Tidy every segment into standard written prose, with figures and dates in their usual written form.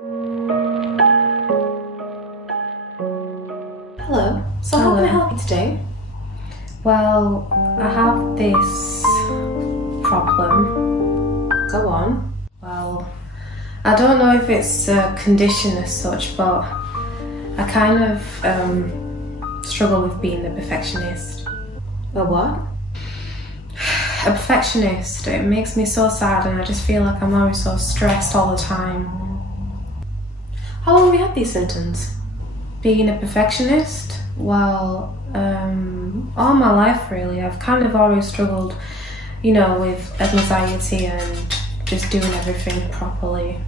Hello. So how can I help you today? Well, I have this problem. Go on. Well, I don't know if it's a condition as such, but I kind of struggle with being a perfectionist. A what? A perfectionist. It makes me so sad, and I just feel like I'm always so stressed all the time. How long have you had these symptoms? Being a perfectionist? Well, all my life really. I've kind of always struggled, you know, with anxiety and just doing everything properly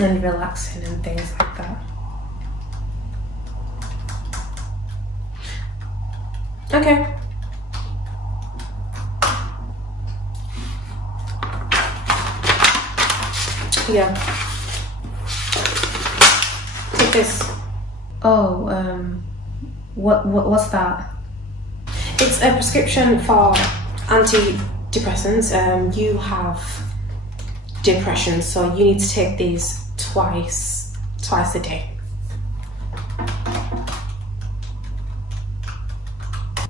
and relaxing and things like that. Okay. Yeah. Take this. Oh, what's that? It's a prescription for antidepressants. You have depression, so you need to take these twice a day.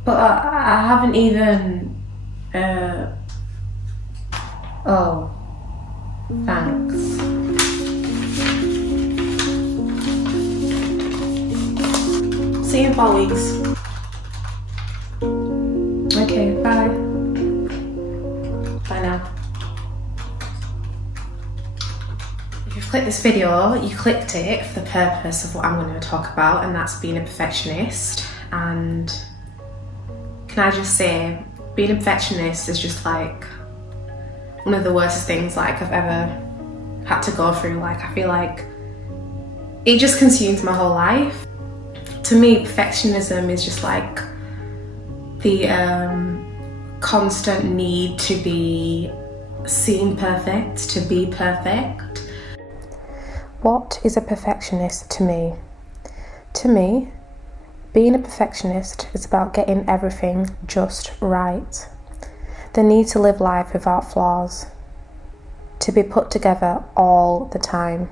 But I haven't even. Oh, thanks. See you in 4 weeks. Okay, bye. Bye now. If you've clicked this video, you clicked it for the purpose of what I'm going to talk about, and that's being a perfectionist. And can I just say, being a perfectionist is just like one of the worst things like I've ever had to go through. Like, I feel like it just consumes my whole life. To me, perfectionism is just like the constant need to be seen perfect, to be perfect. What is a perfectionist to me? To me, being a perfectionist is about getting everything just right. The need to live life without flaws. To be put together all the time.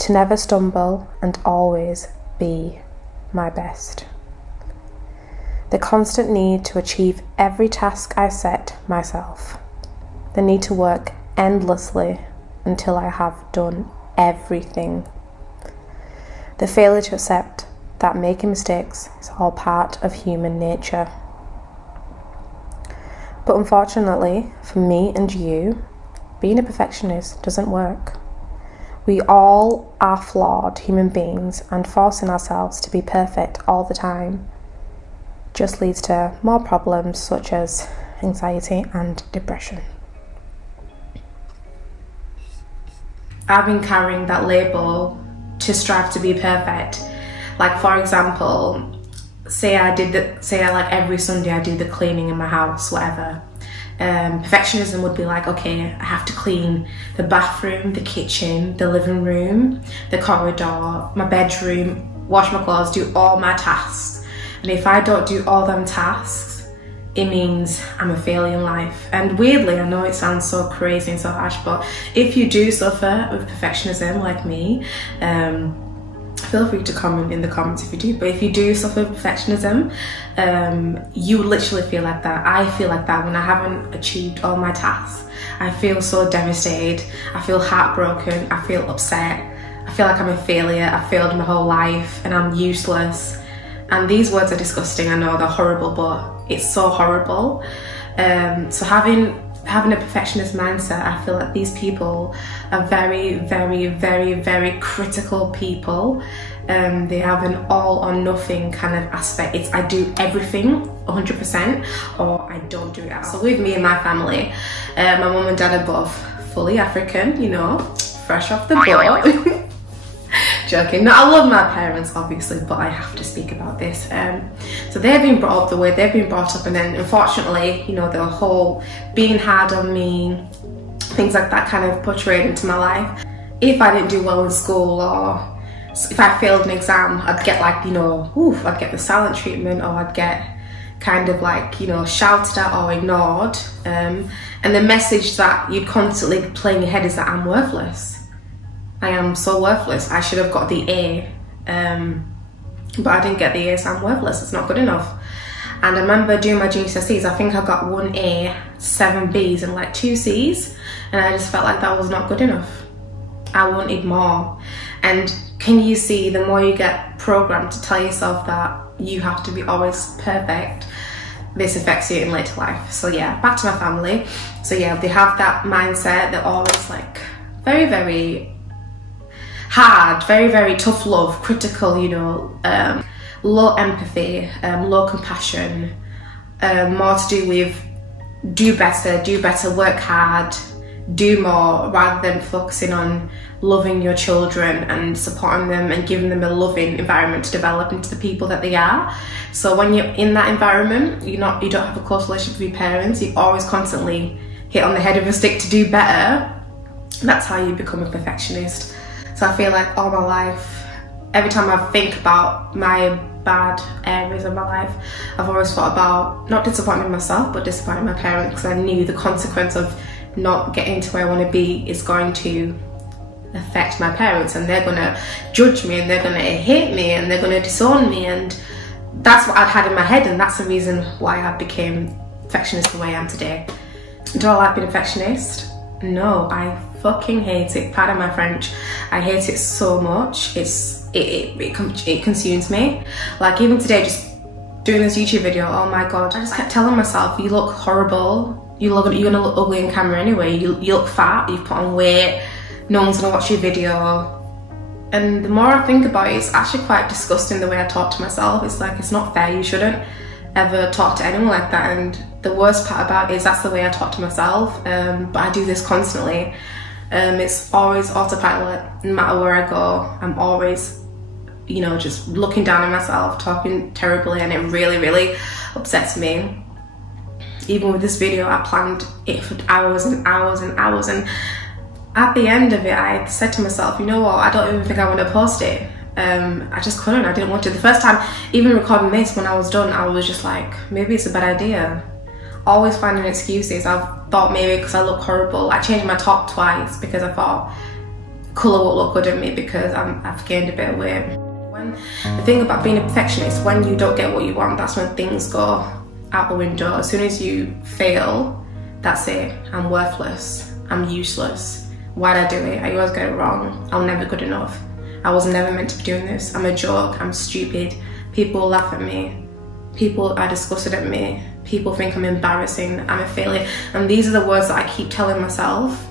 To never stumble and always be my best. The constant need to achieve every task I set myself. The need to work endlessly until I have done everything. The failure to accept that making mistakes is all part of human nature. But unfortunately, for me and you, being a perfectionist doesn't work. We all are flawed human beings, and forcing ourselves to be perfect all the time just leads to more problems such as anxiety and depression. I've been carrying that label to strive to be perfect. Like, for example, say I like every Sunday I do the cleaning in my house, whatever. Perfectionism would be like, okay, I have to clean the bathroom, the kitchen, the living room, the corridor, my bedroom, wash my clothes, do all my tasks. And if I don't do all them tasks, it means I'm a failure in life. And weirdly, I know it sounds so crazy and so harsh, but if you do suffer with perfectionism like me, feel free to comment in the comments if you do, but if you do suffer perfectionism, you literally feel like that. I feel like that when I haven't achieved all my tasks. I feel so devastated, I feel heartbroken, I feel upset, I feel like I'm a failure, I failed my whole life and I'm useless. And these words are disgusting, I know they're horrible, but it's so horrible. So having a perfectionist mindset, I feel like these people are very, very, very, very critical people. They have an all or nothing kind of aspect. It's I do everything 100% or I don't do it at all. So with me and my family, my mum and dad are both fully African, you know, fresh off the boat. Joking. No, I love my parents obviously, but I have to speak about this. So they've been brought up the way they've been brought up, and then unfortunately, you know, the whole being hard on me, things like that kind of portrayed into my life. If I didn't do well in school, or if I failed an exam, I'd get like, you know, I'd get the silent treatment, or I'd get kind of like, you know, shouted at or ignored. And the message that you'd constantly play in your head is that I'm worthless. I am so worthless. I should have got the A, but I didn't get the A, so I'm worthless. It's not good enough. And I remember doing my GCSEs, I think I got 1 A, 7 Bs and like 2 Cs, and I just felt like that was not good enough. I wanted more. And can you see, the more you get programmed to tell yourself that you have to be always perfect, this affects you in later life. So yeah, back to my family. So yeah, they have that mindset. They're always like very, very hard, very, very tough love, critical, you know, low empathy, low compassion, more to do with do better, work hard, do more, rather than focusing on loving your children and supporting them and giving them a loving environment to develop into the people that they are. So when you're in that environment, you don't have a close relationship with your parents, you always constantly hit on the head of a stick to do better. That's how you become a perfectionist. So I feel like all my life, every time I think about my bad areas of my life, I've always thought about not disappointing myself, but disappointing my parents, because I knew the consequence of not getting to where I want to be is going to affect my parents, and they're going to judge me, and they're going to hate me, and they're going to disown me. And that's what I'd had in my head, and that's the reason why I became perfectionist the way I am today. Do I like being a perfectionist? No, I fucking hate it. Pardon my French. I hate it so much. It consumes me. Like even today, just doing this YouTube video, oh my god, I just kept telling myself, you look horrible. You're gonna look ugly in camera anyway. You look fat, you've put on weight, no one's gonna watch your video. And the more I think about it, it's actually quite disgusting the way I talk to myself. It's like, it's not fair. You shouldn't ever talk to anyone like that. And the worst part about it is that's the way I talk to myself. But I do this constantly. It's always autopilot. No matter where I go, I'm always, you know, just looking down on myself, talking terribly, and it really, really upsets me. Even with this video, I planned it for hours and hours and hours, and at the end of it, I said to myself, you know what, I don't even think I want to post it. I just couldn't, I didn't want to. The first time, even recording this, when I was done, I was just like, maybe it's a bad idea. Always finding excuses. I thought maybe because I look horrible. I changed my top twice because I thought colour will look good on me because I've gained a bit of weight. The thing about being a perfectionist, when you don't get what you want, that's when things go out the window. As soon as you fail, that's it. I'm worthless. I'm useless. Why'd I do it? I always get it wrong. I'm never good enough. I was never meant to be doing this. I'm a joke. I'm stupid. People laugh at me. People are disgusted at me. People think I'm embarrassing. I'm a failure. And these are the words that I keep telling myself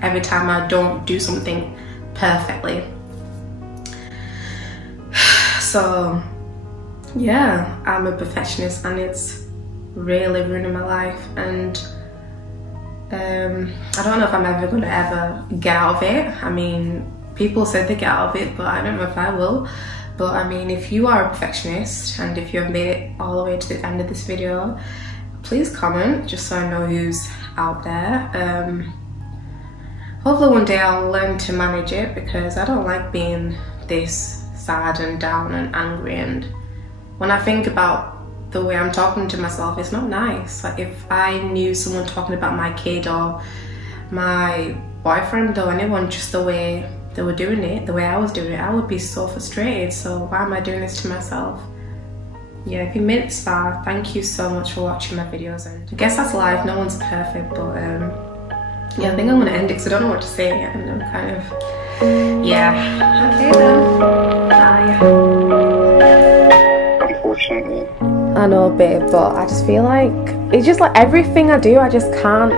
every time I don't do something perfectly. So yeah, I'm a perfectionist, and it's really ruining my life. And I don't know if I'm ever going to ever get out of it. I mean, people said they get out of it, but I don't know if I will. But I mean, if you are a perfectionist and if you have made it all the way to the end of this video, please comment, just so I know who's out there. Hopefully one day I'll learn to manage it, because I don't like being this sad and down and angry. And when I think about the way I'm talking to myself, it's not nice. Like if I knew someone talking about my kid or my boyfriend or anyone just the way they were doing it, the way I was doing it, I would be so frustrated. So why am I doing this to myself? Yeah, if you made it this far, thank you so much for watching my videos. And I guess that's life, no one's perfect, but yeah, I think I'm gonna end it because I don't know what to say, and I'm kind of, yeah. Okay then, bye. Unfortunately. I know, babe, but I just feel like it's just like everything I do, I just can't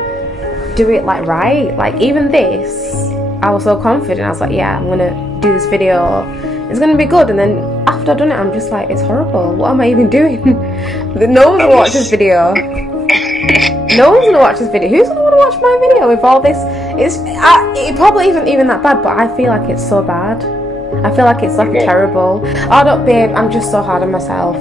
do it like right. Like even this, I was so confident. I was like, yeah, I'm gonna do this video, it's gonna be good. And then after I've done it, I'm just like, it's horrible. What am I even doing? No one's gonna watch this video. No one's gonna watch this video. Who's gonna want to watch my video with all this? It probably isn't even that bad, but I feel like it's so bad. I feel like it's like terrible. Oh, don't, babe, I'm just so hard on myself.